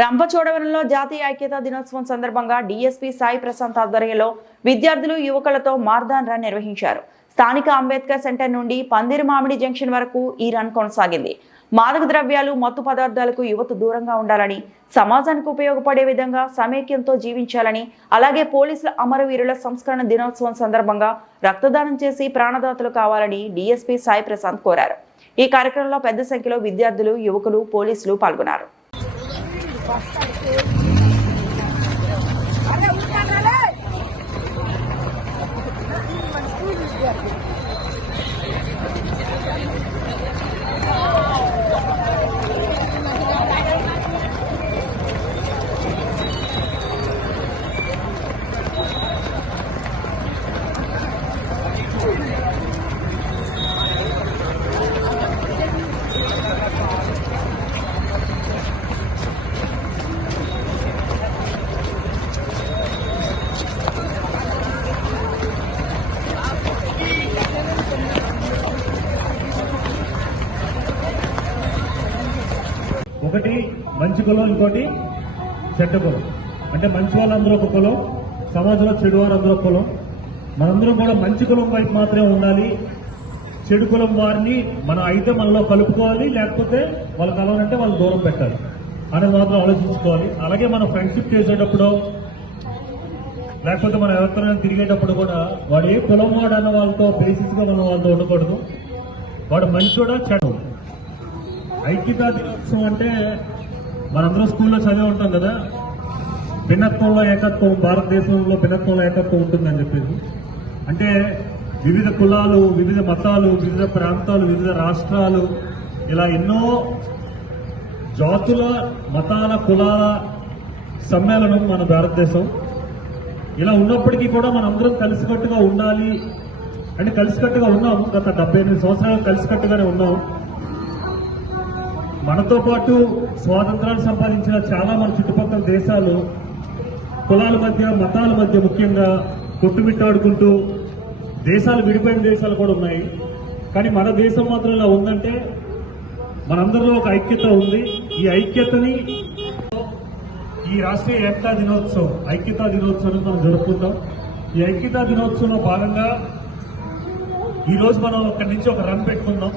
రంపచోడవరంలో జాతీయ ఐక్యతా దినోత్సవం సందర్భంగా డీఎస్పీ సాయి ప్రశాంత్ ఆధ్వర్యంలో విద్యార్థులు యువకులతో మార్దాన్ రన్ నిర్వహించారు. స్థానిక అంబేద్కర్ సెంటర్ నుండి పందిరి మామిడి జంక్షన్ వరకు ఈ రన్ కొనసాగింది. మాదక ద్రవ్యాలు మత్తు పదార్థాలకు యువత దూరంగా ఉండాలని సమాజానికి ఉపయోగపడే విధంగా సమైక్యంతో జీవించాలని అలాగే పోలీసుల అమరవీరుల సంస్కరణ దినోత్సవం సందర్భంగా రక్తదానం చేసి ప్రాణదాతలు కావాలని డీఎస్పీ సాయి ప్రశాంత్ కోరారు. ఈ కార్యక్రమంలో పెద్ద సంఖ్యలో విద్యార్థులు యువకులు పోలీసులు పాల్గొన్నారు. Vỏ 车 ఒకటి మంచి కులం ఇంకోటి చెడ్డ కులం. అంటే మంచి వాళ్ళందరూ ఒక కులం సమాజంలో చెడు వారందరూ కులం. మనందరం కూడా మంచి కులం వైపు మాత్రమే ఉండాలి. చెడు కులం వారిని మనం అయితే మనలో కలుపుకోవాలి లేకపోతే వాళ్ళు కలవాలంటే వాళ్ళు దూరం పెట్టాలి. అనేది మాత్రం ఆలోచించుకోవాలి. అలాగే మనం ఫ్రెండ్షిప్ చేసేటప్పుడు లేకపోతే మనం ఎవరికైనా తిరిగేటప్పుడు కూడా వాడు ఏ కులం వాడు అన్న వాళ్ళతో బేసిస్గా మనం వాళ్ళతో ఉండకూడదు. వాడు మంచోడా చెడు ఐక్యతా దినోత్సవం అంటే మనందరూ స్కూల్లో చదివి ఉంటాం కదా. భిన్నత్వంలో ఏకత్వం భారతదేశంలో భిన్నత్వంలో ఏకత్వం ఉంటుందని చెప్పేసి. అంటే వివిధ కులాలు వివిధ మతాలు వివిధ ప్రాంతాలు వివిధ రాష్ట్రాలు ఇలా ఎన్నో జాతుల మతాల కులాల సమ్మేళనం మన భారతదేశం. ఇలా ఉన్నప్పటికీ కూడా మనందరం కలిసికట్టుగా ఉండాలి అంటే కలిసికట్టుగా ఉన్నాం గత డెబ్బై ఎనిమిది సంవత్సరాలు కలిసికట్టుగానే ఉన్నాం మనతో పాటు స్వాతంత్రాలు సంపాదించిన చాలా మన చుట్టుపక్కల దేశాలు కులాల మధ్య మతాల మధ్య ముఖ్యంగా కొట్టుమిట్టాడుకుంటూ దేశాలు విడిపోయిన దేశాలు కూడా ఉన్నాయి. కానీ మన దేశం మాత్రం ఇలా ఉందంటే మనందరిలో ఒక ఐక్యత ఉంది. ఈ ఐక్యతని ఈ రాష్ట్రీయ ఏకతా దినోత్సవం ఐక్యతా దినోత్సవం మనం జరుపుకుంటాం. ఈ ఐక్యతా దినోత్సవంలో భాగంగా ఈరోజు మనం అక్కడి నుంచి ఒక రన్ పెట్టుకుందాం.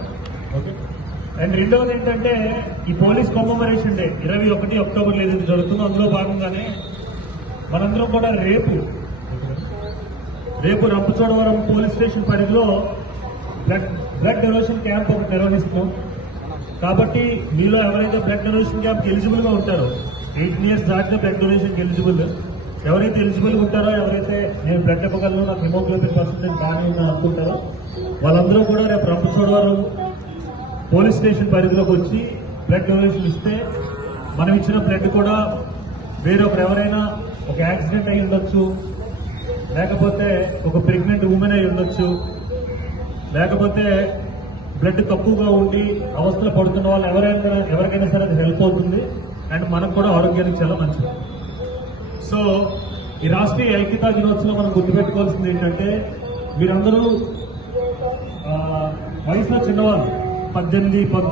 ఓకే? అండ్ రెండవది ఏంటంటే ఈ పోలీస్ కొమ్మమరేషన్ డే ఇరవై ఒకటి అక్టోబర్ ఏదైతే జరుగుతుందో అందులో భాగంగానే మనందరం కూడా రేపు రేపు రంపచోడవరం పోలీస్ స్టేషన్ పరిధిలో బ్లడ్ బ్లడ్ డొనేషన్ క్యాంప్ ఒకటి నిర్వహిస్తాం కాబట్టి మీలో ఎవరైతే బ్లడ్ డొనేషన్ క్యాంప్ ఎలిజిబుల్గా ఉంటారో ఎయిటీన్ ఇయర్స్ దాటిన బ్లడ్ డొనేషన్ ఎలిజిబుల్ ఎవరైతే ఎలిజిబుల్ ఉంటారో ఎవరైతే నేను బ్లడ్ ఇవ్వగలను నాకు హిమోగ్లోబిన్ పర్సెంటేజ్ బాగానే అనుకుంటారో వాళ్ళందరూ కూడా రేపు రంపచోడవరం పోలీస్ స్టేషన్ పరిధిలోకి వచ్చి బ్లడ్ డొనేషన్ ఇస్తే మనం ఇచ్చిన బ్లడ్ కూడా వేరొకరు ఎవరైనా ఒక యాక్సిడెంట్ అయి ఉండొచ్చు లేకపోతే ఒక ప్రెగ్నెంట్ ఉమెన్ అయి ఉండొచ్చు లేకపోతే బ్లడ్ తక్కువగా ఉండి అవస్థలు పడుతున్న వాళ్ళు ఎవరైనా ఎవరికైనా సరే అది హెల్ప్ అవుతుంది అండ్ మనకు కూడా ఆరోగ్యానికి చాలా మంచిది. సో ఈ రాష్ట్రీయ ఐక్యతా దినోత్సవం మనం గుర్తుపెట్టుకోవాల్సింది ఏంటంటే మీరందరూ వయసులో చిన్నవాళ్ళు. పద్దెనిమిది పంతొమ్మిది